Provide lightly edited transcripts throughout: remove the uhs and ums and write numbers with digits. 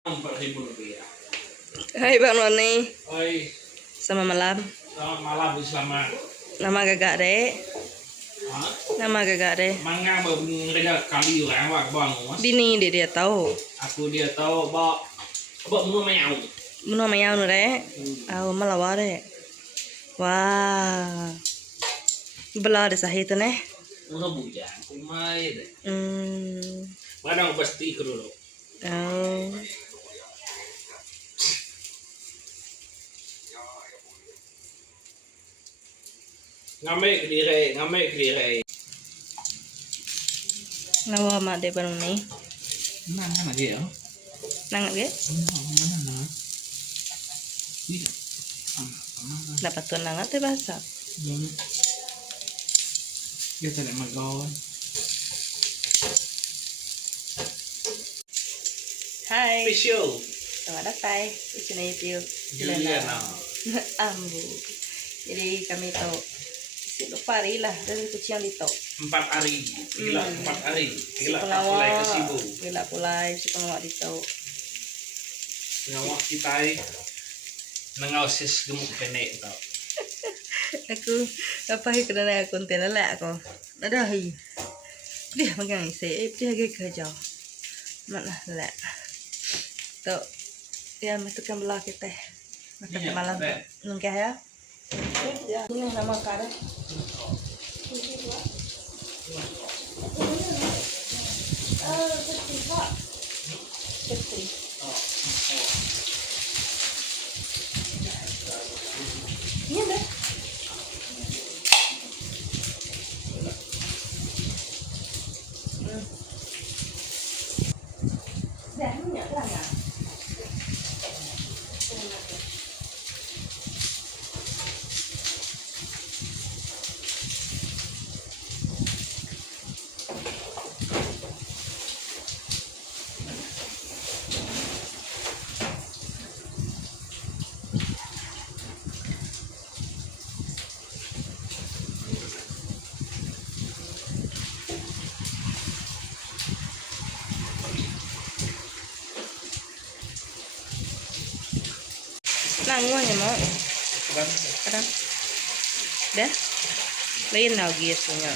Rp4.000. Hai Bang Noni, Oi, selamat malam. selamat malam selamat. Nama gagak dek? Hah? Nama gagak dek? Manga mereka kali orang wak bang mas. Bini dia tahu. Aku dia tahu bak mau meow. Muna mayau nu dek? Aw malawa dek. Wah, belah ada sahih tu neh. Mau bujang, kumai deh. Mana pasti dulu. Oh. Ngamek diri. Nawa mak dek Bang Noni. Mana lagi ya? Nangat ke? Mana? Dapat tuan nangat tu bahasa. Dia tak magon. Hai. Special. Selamat datang di sini YouTube. Julian. Ambu. Jadi kami tahu lupa hari lah dari kucing yang ditok. 4 hari. Gila 4 hari. Gila Si mulai ke sibu. Gila pulai si pengawak ditok. Pengawak kita nangawasis gemuk pendek tau. Aku apa yang kena konten lah aku. Ada hi. Dia makan isi, dia lagi kerja. Mana lah. Tu dia masukkan belah kita. Makan malam. Nungkah ya. Ini nama kara. Ini dah. Dah minyak lah ya. Nanguannya mau. Kadang. Dah. Lain lagi punya.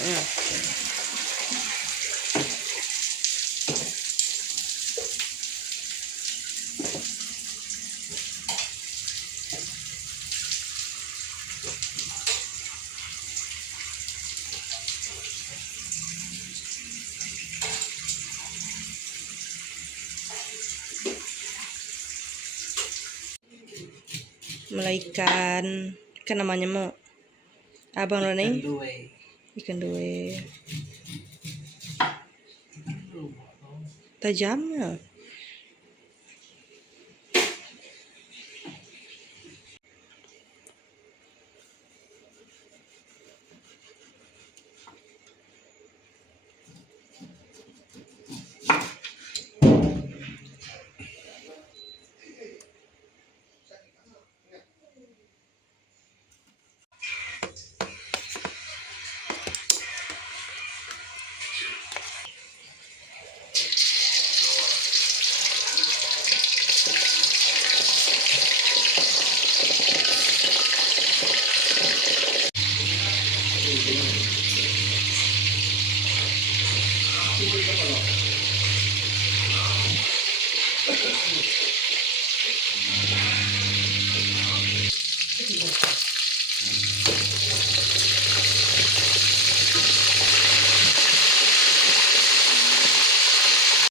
Mulai ikan namanya mau abang Roni ikan due tajamnya